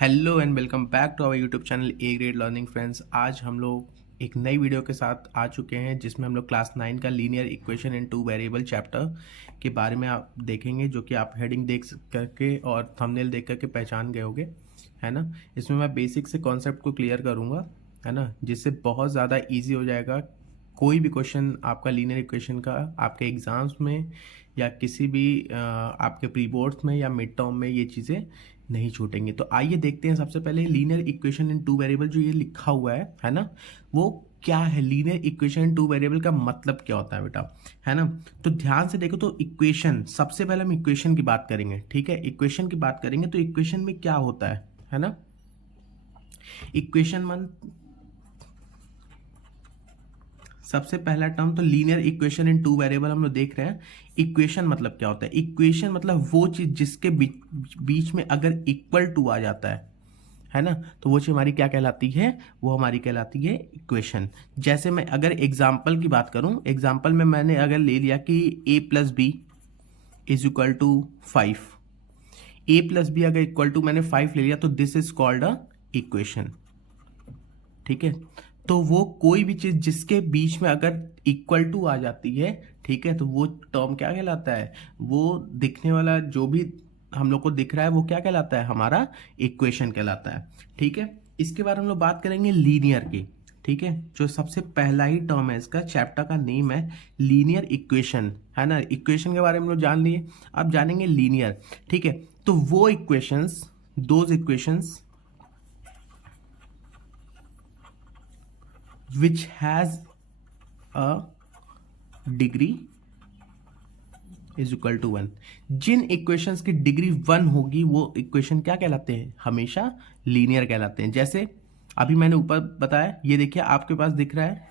Hello and welcome back to our YouTube channel A grade learning friends. आज हम लोग एक नई वीडियो के साथ आ चुके हैं जिसमें हम लोग क्लास 9 का linear equation in two variable chapter के बारे में आप देखेंगे, जो कि आप हेडिंग देख करके और थंबनेल देख करके पहचान गए होंगे, है ना। इसमें मैं बेसिक से कॉन्सेप्ट को क्लियर करूँगा, है ना, जिससे बहुत ज़्यादा ईजी हो जाएगा। कोई भी क्वेश्चन आपका लीनियर इक्वेशन का आपके एग्ज़ाम्स में या किसी भी आपके प्री बोर्ड्स में या मिड टर्म में ये चीज़ें नहीं छूटेंगी। तो आइए देखते हैं सबसे पहले linear equation in two variable जो ये लिखा हुआ है ना, वो क्या है। Linear equation in two variable का मतलब क्या होता है बेटा, है ना। तो ध्यान से देखो, तो इक्वेशन, सबसे पहले हम इक्वेशन की बात करेंगे, ठीक है। इक्वेशन की बात करेंगे तो इक्वेशन में क्या होता है ना। इक्वेशन मन सबसे पहला टर्म तो linear equation in two variable हम लोग देख रहे हैं। इक्वेशन मतलब क्या होता है? इक्वेशन मतलब वो चीज जिसके बीच में अगर इक्वल टू आ जाता है ना, तो वो चीज हमारी क्या कहलाती है? वो हमारी कहलाती है इक्वेशन। जैसे मैं अगर एग्जाम्पल की बात करूं, एग्जाम्पल में मैंने अगर ले लिया कि a plus B is equal to 5, a plus B अगर इक्वल टू मैंने 5 ले लिया, तो this is called a equation, ठीक है। तो वो कोई भी चीज जिसके बीच में अगर इक्वल टू आ जाती है, ठीक है, तो वो टर्म क्या कहलाता है? वो दिखने वाला जो भी हम लोग को दिख रहा है वो क्या कहलाता है? हमारा इक्वेशन कहलाता है, ठीक है। इसके बाद हम लोग बात करेंगे लीनियर की, ठीक है। जो सबसे पहला ही टर्म है, इसका चैप्टर का नेम है लीनियर इक्वेशन, है ना। इक्वेशन के बारे में हम लोग जान लिए, अब जानेंगे लीनियर, ठीक है। तो वो equations, those equations which has a degree is equal to 1। जिन इक्वेशंस की डिग्री 1 होगी वो इक्वेशन क्या कहलाते हैं? हमेशा लीनियर कहलाते हैं। जैसे अभी मैंने ऊपर बताया, ये देखिए आपके पास दिख रहा है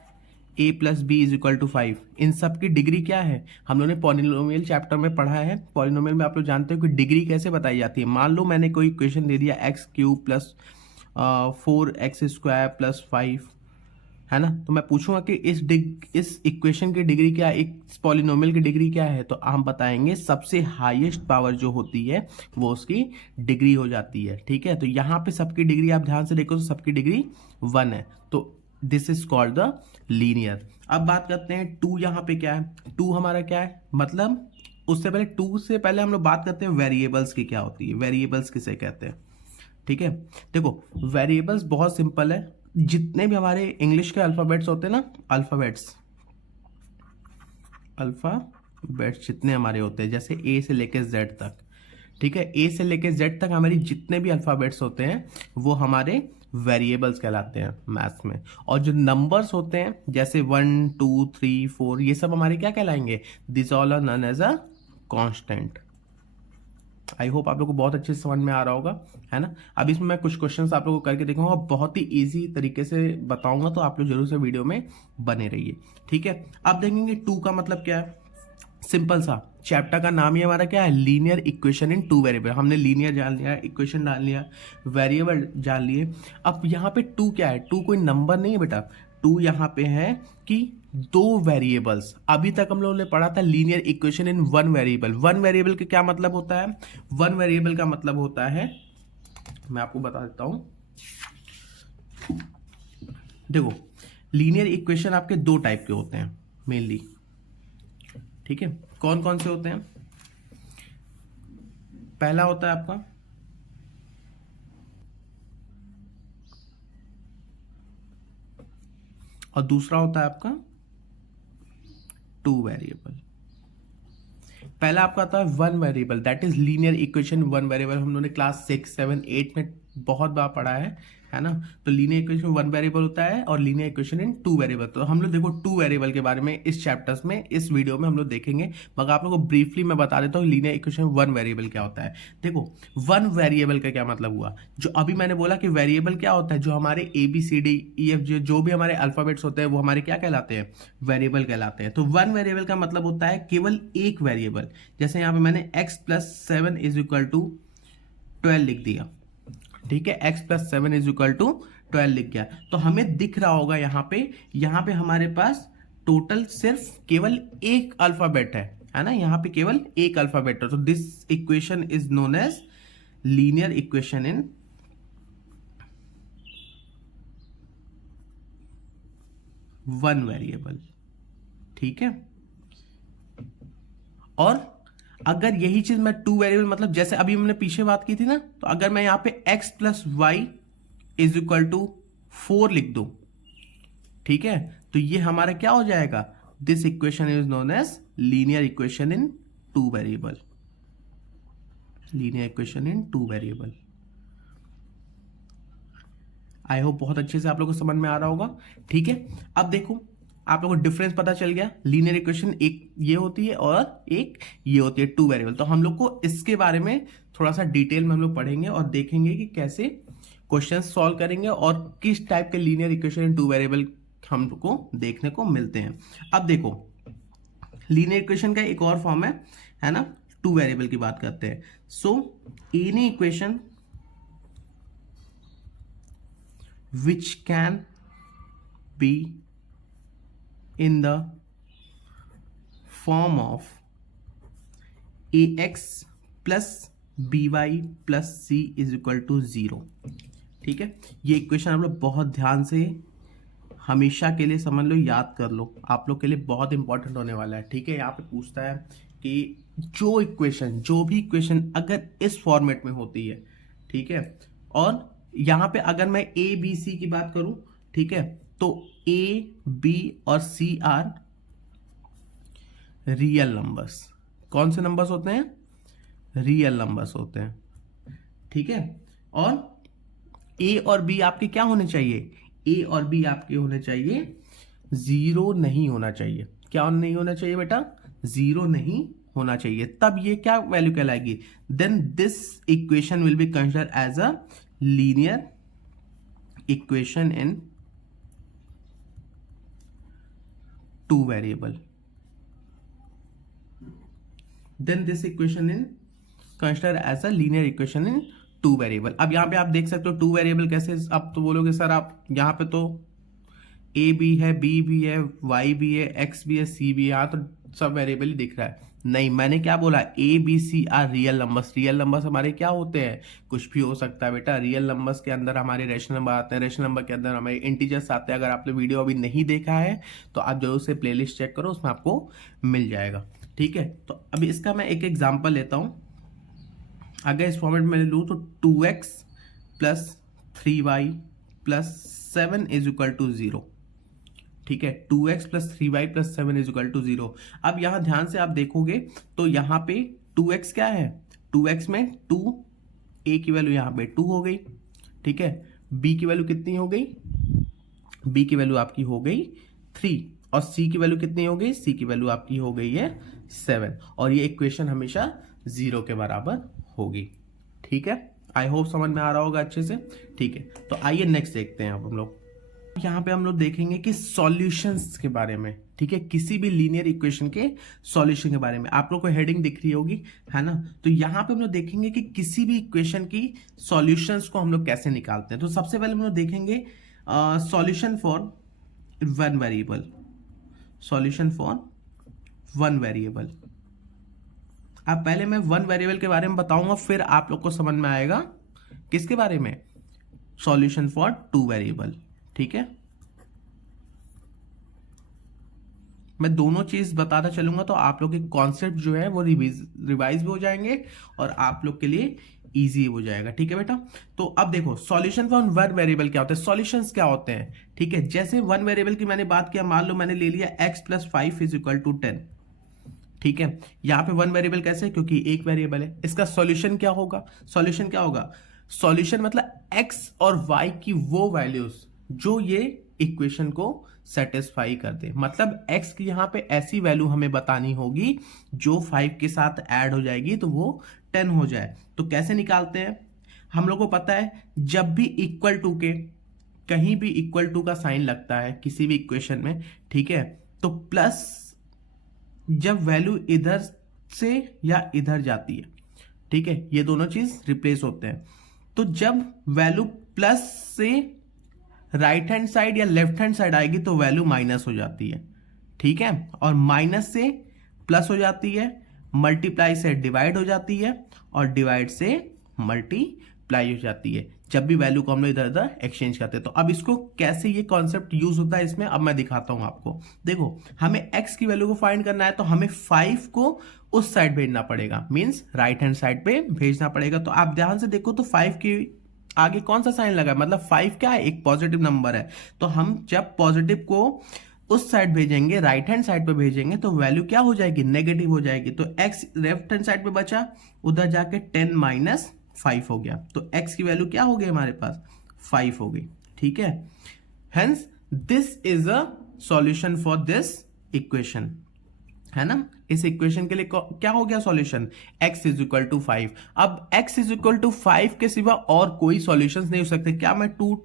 a plus B is equal to 5। इन सब की डिग्री क्या है? हम लोगों ने पॉलिनोमियल चैप्टर में पढ़ा है। पॉलिनोमियल में आप लोग जानते हो कि डिग्री कैसे बताई जाती है। मान लो मैंने कोई इक्वेशन दे दिया x cube plus 4x² plus 5, है ना। तो मैं पूछूंगा कि इस इक्वेशन की डिग्री क्या है, इस पॉलिनोमियल की डिग्री क्या है, तो हम बताएंगे सबसे हाईएस्ट पावर जो होती है वो उसकी डिग्री हो जाती है, ठीक है। तो यहाँ पे सबकी डिग्री आप ध्यान से देखो तो सबकी डिग्री 1 है, तो this is called the linear. अब बात करते हैं 2, यहाँ पे क्या है? 2 हमारा क्या है? मतलब उससे पहले 2 से पहले हम लोग बात करते हैं वेरिएबल्स की क्या होती है। वेरिएबल्स किसे कहते हैं, ठीक है। देखो वेरिएबल्स बहुत सिंपल है। जितने भी हमारे इंग्लिश के अल्फाबेट्स होते हैं ना, अल्फाबेट्स जितने हमारे होते हैं, जैसे ए से लेके जेड तक, ठीक है। ए से लेके जेड तक हमारी जितने भी अल्फाबेट्स होते हैं वो हमारे वेरिएबल्स कहलाते हैं मैथ्स में। और जो नंबर्स होते हैं जैसे 1 2 3 4, ये सब हमारे क्या कहलाएंगे? This all are known as a constant. I hope आप लोग को बहुत अच्छे से समझ में आ रहा होगा, है ना। अब इसमें मैं कुछ क्वेश्चंस आप लोगों को करके दिखाऊंगा, बहुत ही इजी तरीके से बताऊंगा, तो आप लोग जरूर से वीडियो में बने रहिए, ठीक है। अब देखेंगे 2 का मतलब क्या है। सिंपल सा, चैप्टर का नाम ही हमारा क्या है? Linear equation in two variable. हमने लीनियर जान लिया, इक्वेशन जान लिया, वेरिएबल जान लिए। अब यहाँ पे 2 क्या है? 2 कोई नंबर नहीं है बेटा। 2 यहाँ पे है कि 2 वेरिएबल्स। अभी तक हम लोगों ने पढ़ा था लीनियर इक्वेशन इन 1 वेरिएबल। 1 वेरिएबल का क्या मतलब होता है? 1 वेरिएबल का मतलब होता है, मैं आपको बता देता हूं। देखो लीनियर इक्वेशन आपके 2 टाइप के होते हैं मेनली, ठीक है। कौन कौन से होते हैं? पहला होता है आपका और दूसरा होता है आपका 2 वेरिएबल। पहला आपका आता है 1 variable, that is linear equation 1 variable. हम लोगों ने क्लास 6 7 8 में बहुत बार पढ़ा है ना। तो लीनियर इक्वेशन 1 वेरिएबल होता है और लीनियर इक्वेशन इन 2 वेरिएबल। तो हम लोग देखो 2 वेरिएबल के बारे में इस चैप्टर्स में, इस वीडियो में हम लोग देखेंगे, मगर आप लोगों को ब्रीफली मैं बता देता हूँ लीनियर इक्वेशन 1 वेरिएबल क्या होता है। देखो 1 वेरिएबल का क्या मतलब हुआ? जो अभी मैंने बोला कि वेरिएबल क्या होता है, जो हमारे ABCDEF जो भी हमारे अल्फाबेट्स होते हैं वो हमारे क्या कहलाते हैं? वेरिएबल कहलाते हैं। तो 1 वेरिएबल का मतलब होता है केवल एक वेरिएबल। जैसे यहाँ पे मैंने x plus 7 is equal to 12 लिख दिया, ठीक है। x plus 7 is equal to 12 लिख गया, तो हमें दिख रहा होगा यहाँ पे हमारे पास टोटल सिर्फ केवल एक अल्फाबेट है ना। यहाँ पे केवल एक अल्फाबेट है, तो this equation is known as linear equation in one variable, ठीक है। और अगर यही चीज मैं टू वेरिएबल, मतलब जैसे अभी हमने पीछे बात की थी ना, तो अगर मैं यहां पे x plus Y is equal to 4 लिख दूं, ठीक है, तो ये हमारा क्या हो जाएगा, this equation is known as linear equation in two variable, linear equation in two variable. I hope बहुत अच्छे से आप लोगों को समझ में आ रहा होगा, ठीक है। अब देखो आप लोगों को डिफरेंस पता चल गया, लीनियर इक्वेशन एक ये होती है और एक ये होती है टू वेरिएबल। तो हम लोग को इसके बारे में थोड़ा सा डिटेल में हम लोग पढ़ेंगे और देखेंगे कि कैसे क्वेश्चन सॉल्व करेंगे और किस टाइप के linear equation in two variable हम लोग को देखने को मिलते हैं। अब देखो लीनियर इक्वेशन का एक और फॉर्म है ना, टू वेरिएबल की बात करते हैं। So any equation which can be in the form of ax plus by plus c is equal to 0, ठीक है। ये इक्वेशन आप लोग बहुत ध्यान से हमेशा के लिए समझ लो, याद कर लो, आप लोग के लिए बहुत इंपॉर्टेंट होने वाला है, ठीक है। यहाँ पे पूछता है कि जो भी इक्वेशन अगर इस फॉर्मेट में होती है, ठीक है, और यहाँ पे अगर मैं ए बी सी की बात करूं, ठीक है, तो ए बी और सी आर रियल नंबर्स। कौन से नंबर्स होते हैं, रियल नंबर्स होते हैं, ठीक है। और ए और बी आपके क्या होने चाहिए, ए और बी आपके होने चाहिए जीरो नहीं होना चाहिए। क्या नहीं होना चाहिए बेटा, जीरो नहीं होना चाहिए, तब ये क्या वैल्यू कहलाएगी, then this equation will be considered as a linear equation in two variable, then this equation in consider as a linear equation in two variable. अब यहां पे आप देख सकते हो टू वेरिएबल कैसे, अब तो बोलोगे सर आप यहां पे तो a भी है, b भी है, y भी है, x भी है, c भी है, यहाँ तो सब वेरिएबल ही दिख रहा है। नहीं, मैंने क्या बोला, a b c are real numbers. Real numbers हमारे क्या होते हैं, कुछ भी हो सकता है बेटा। रियल नंबर्स के अंदर हमारे रेशनल नंबर आते हैं, रेशनल नंबर के अंदर हमारे इंटीजर्स आते हैं। अगर आपने वीडियो अभी नहीं देखा है तो आप जरूर से प्लेलिस्ट चेक करो, उसमें आपको मिल जाएगा, ठीक है। तो अभी इसका मैं एक एग्जाम्पल लेता हूं। अगर इस फॉर्मेट में लूँ तो 2x plus 3y plus 7 is equal to 0, ठीक है। 2x plus 3y plus 7 is equal to 0। अब यहां ध्यान से आप देखोगे तो यहां पे 2x क्या है, 2x में 2, a की वैल्यू यहां पे 2 हो गई, ठीक है। b की वैल्यू कितनी हो गई, b की वैल्यू आपकी हो गई 3, और c की वैल्यू कितनी हो गई, c की वैल्यू आपकी हो गई है 7, और ये इक्वेशन हमेशा 0 के बराबर होगी, ठीक है। आई होप समझ में आ रहा होगा अच्छे से, ठीक है। तो आइए नेक्स्ट देखते हैं अब हम लोग। यहाँ पे हम लोग देखेंगे कि सॉल्यूशंस के बारे में, ठीक है, किसी भी लीनियर इक्वेशन के सॉल्यूशन के बारे में। आप लोग को हेडिंग दिख रही होगी, है ना। तो यहाँ पे हम लोग देखेंगे कि किसी भी इक्वेशन की सॉल्यूशंस को हम लोग कैसे निकालते हैं। तो सबसे पहले हम लोग देखेंगे solution for one variable, solution for one variable. अब पहले मैं वन वेरिएबल के बारे में बताऊंगा, फिर आप लोग को समझ में आएगा किसके बारे में, सॉल्यूशन फॉर टू वेरिएबल, ठीक है। मैं दोनों चीज बताता चलूंगा तो आप लोग के कॉन्सेप्ट जो है वो रिवाइज भी हो जाएंगे और आप लोग के लिए इजी हो जाएगा, ठीक है बेटा। तो अब देखो सॉल्यूशन फॉर वन वेरिएबल क्या होता है, सॉल्यूशंस क्या होते हैं, ठीक है। जैसे वन वेरिएबल की मैंने बात किया, मान लो मैंने ले लिया x plus 5 is equal to 10, ठीक है। यहां पे वन वेरिएबल कैसे, क्योंकि एक वेरिएबल है। इसका सॉल्यूशन क्या होगा, सॉल्यूशन क्या होगा, सॉल्यूशन मतलब x और y की वो वैल्यूज जो ये इक्वेशन को सेटिस्फाई कर दे। मतलब x की यहां पे ऐसी वैल्यू हमें बतानी होगी जो 5 के साथ ऐड हो जाएगी तो वो 10 हो जाए। तो कैसे निकालते हैं, हम लोग को पता है जब भी इक्वल टू के कहीं भी इक्वल टू का साइन लगता है किसी भी इक्वेशन में, ठीक है, तो प्लस जब वैल्यू इधर से या इधर जाती है, ठीक है, ये दोनों चीज रिप्लेस होते हैं। तो जब वैल्यू प्लस से राइट हैंड साइड या लेफ्ट हैंड साइड आएगी तो वैल्यू माइनस हो जाती है, ठीक है, और माइनस से प्लस हो जाती है, मल्टीप्लाई से डिवाइड हो जाती है, और डिवाइड से मल्टीप्लाई हो जाती है। जब भी वैल्यू को हम लोग इधर उधर एक्सचेंज करते हैं। तो अब इसको कैसे ये कॉन्सेप्ट यूज होता है इसमें, अब मैं दिखाता हूं आपको। देखो हमें x की वैल्यू को फाइंड करना है, तो हमें 5 को उस साइड भेजना पड़ेगा, मींस राइट हैंड साइड पे भेजना पड़ेगा। तो आप ध्यान से देखो तो 5 की आगे कौन सा साइन लगा है, मतलब 5 क्या है, एक पॉजिटिव नंबर है। तो हम जब पॉजिटिव को उस साइड भेजेंगे, राइट हैंड साइड पे भेजेंगे, तो वैल्यू क्या हो जाएगी, नेगेटिव हो जाएगी। तो x लेफ्ट हैंड साइड पे बचा, उधर जाके 10 माइनस 5 हो गया, तो x की वैल्यू क्या हो गई हमारे पास, 5 हो गई। ठीक है, hence this is a solution for this equation, है ना। इस इक्वेशन के लिए क्या हो गया solution, x is equal to 5। अब x इज इक्वल टू 5 के सिवा और कोई सॉल्यूशंस नहीं हो सकते। क्या मैं 2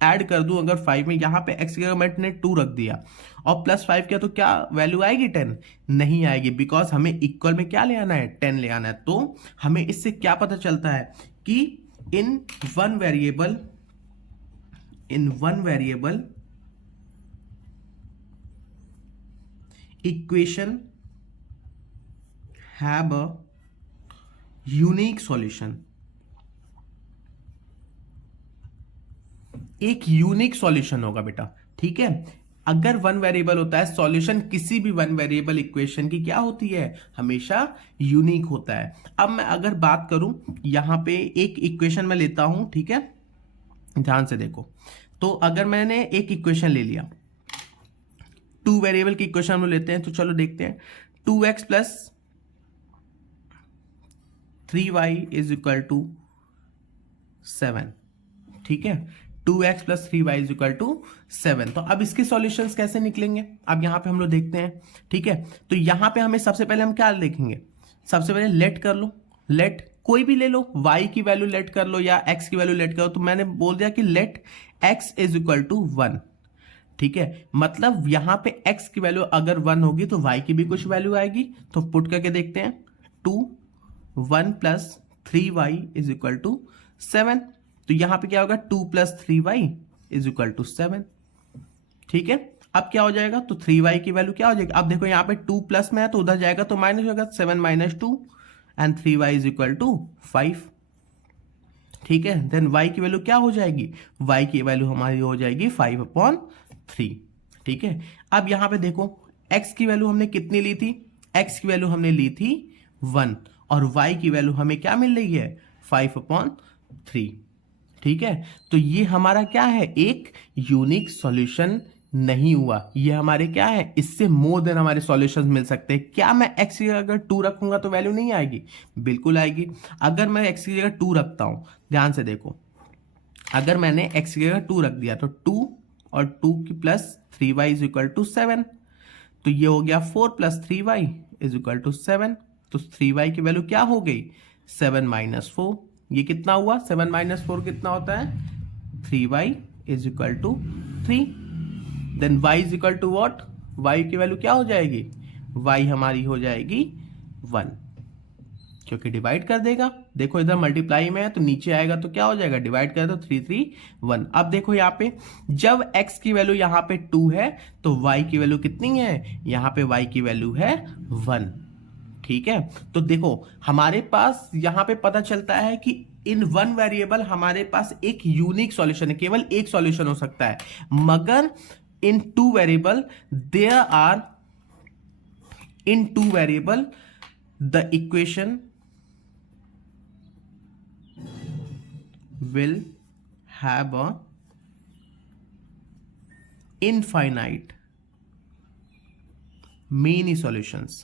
ऐड कर दूं अगर 5 में, यहां पे x की जगह मैंने 2 रख दिया और प्लस 5 किया, तो क्या वैल्यू आएगी 10, नहीं आएगी, बिकॉज हमें इक्वल में क्या ले आना है, 10 ले आना है। तो हमें इससे क्या पता चलता है कि इन one variable equation have a unique solution. एक यूनिक सॉल्यूशन होगा बेटा, ठीक है। अगर वन वेरिएबल होता है, सॉल्यूशन किसी भी वन वेरिएबल इक्वेशन की क्या होती है, हमेशा यूनिक होता है। अब मैं अगर बात करूं, यहां पे एक इक्वेशन में लेता हूं, ठीक है, ध्यान से देखो। तो अगर मैंने एक इक्वेशन ले लिया, 2 वेरिएबल की इक्वेशन हम लेते हैं, तो चलो देखते हैं। 2x plus 3y is equal to 7, ठीक है, 2x plus 3y is equal to 7। तो अब इसके सॉल्यूशंस कैसे निकलेंगे, अब यहां पे हम लोग देखते हैं, ठीक है। तो यहां पे हमें सबसे पहले हम क्या देखेंगे, सबसे पहले लेट कर लो, लेट कोई भी ले लो, y की वैल्यू लेट कर लो या x की वैल्यू लेट करो। तो मैंने बोल दिया कि let x is equal to 1, ठीक है, मतलब यहां पे x की वैल्यू अगर 1 होगी तो y की भी कुछ वैल्यू आएगी। तो पुट करके देखते हैं, 1 plus 3y is equal to 7। तो यहां पे क्या होगा, 2 plus 3y is equal to 7, ठीक है। अब क्या हो जाएगा, तो 3y की वैल्यू क्या हो जाएगी, अब देखो यहाँ पे 2 प्लस में है तो उधर जाएगा तो माइनस होगा, 7 minus 2 and 3y is equal to 5, ठीक है। देन y की वैल्यू क्या हो जाएगी, y की वैल्यू हमारी हो जाएगी 5/3, ठीक है। अब यहां पे देखो x की वैल्यू हमने कितनी ली थी, x की वैल्यू हमने ली थी 1 और y की वैल्यू हमें क्या मिल रही है, 5/3, ठीक है। तो ये हमारा क्या है, एक यूनिक सॉल्यूशन नहीं हुआ, ये हमारे क्या है, इससे मोर देन हमारे सॉल्यूशंस मिल सकते हैं। क्या मैं x की जगह अगर 2 रखूंगा तो वैल्यू नहीं आएगी, बिल्कुल आएगी। अगर मैं x की जगह 2 रखता हूं, ध्यान से देखो, अगर मैंने x की जगह 2 रख दिया तो 2 और 2 की plus 3y is equal to 7, तो ये हो गया 4 plus 3y is equal to 7। तो 3y की वैल्यू क्या हो गई, 7 माइनस 4, ये कितना हुआ, 7 माइनस 4 कितना होता है, 3y is equal to 3। Then y is equal to what, y की वैल्यू क्या हो जाएगी, y हमारी हो जाएगी 1, क्योंकि डिवाइड कर देगा। देखो इधर मल्टीप्लाई में है तो नीचे आएगा तो क्या हो जाएगा, डिवाइड कर दो, 3 3 1। अब देखो यहाँ पे जब x की वैल्यू यहाँ पे 2 है तो y की वैल्यू कितनी है, यहाँ पे y की वैल्यू है 1, ठीक है। तो देखो हमारे पास यहाँ पे पता चलता है कि इन वन वेरिएबल हमारे पास एक यूनिक सॉल्यूशन है, केवल एक सॉल्यूशन हो सकता है, मगर in 2 variable there are, in 2 variable the equation will have a infinite many solutions,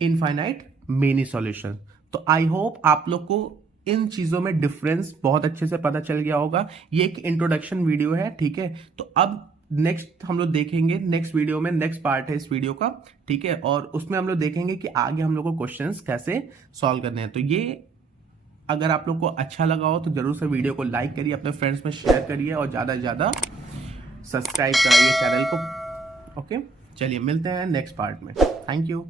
infinite many solutions। तो आई होप आप लोग को इन चीजों में डिफरेंस बहुत अच्छे से पता चल गया होगा। ये एक इंट्रोडक्शन वीडियो है, ठीक है। तो अब नेक्स्ट हम लोग देखेंगे, नेक्स्ट वीडियो में नेक्स्ट पार्ट है इस वीडियो का, ठीक है, और उसमें हम लोग देखेंगे कि आगे हम लोग को क्वेश्चंस कैसे सॉल्व करने हैं। तो ये अगर आप लोग को अच्छा लगा हो तो जरूर से वीडियो को लाइक करिए, अपने फ्रेंड्स में शेयर करिए और ज़्यादा से ज़्यादा सब्सक्राइब कराइए चैनल को। ओके, चलिए मिलते हैं नेक्स्ट पार्ट में। Thank you.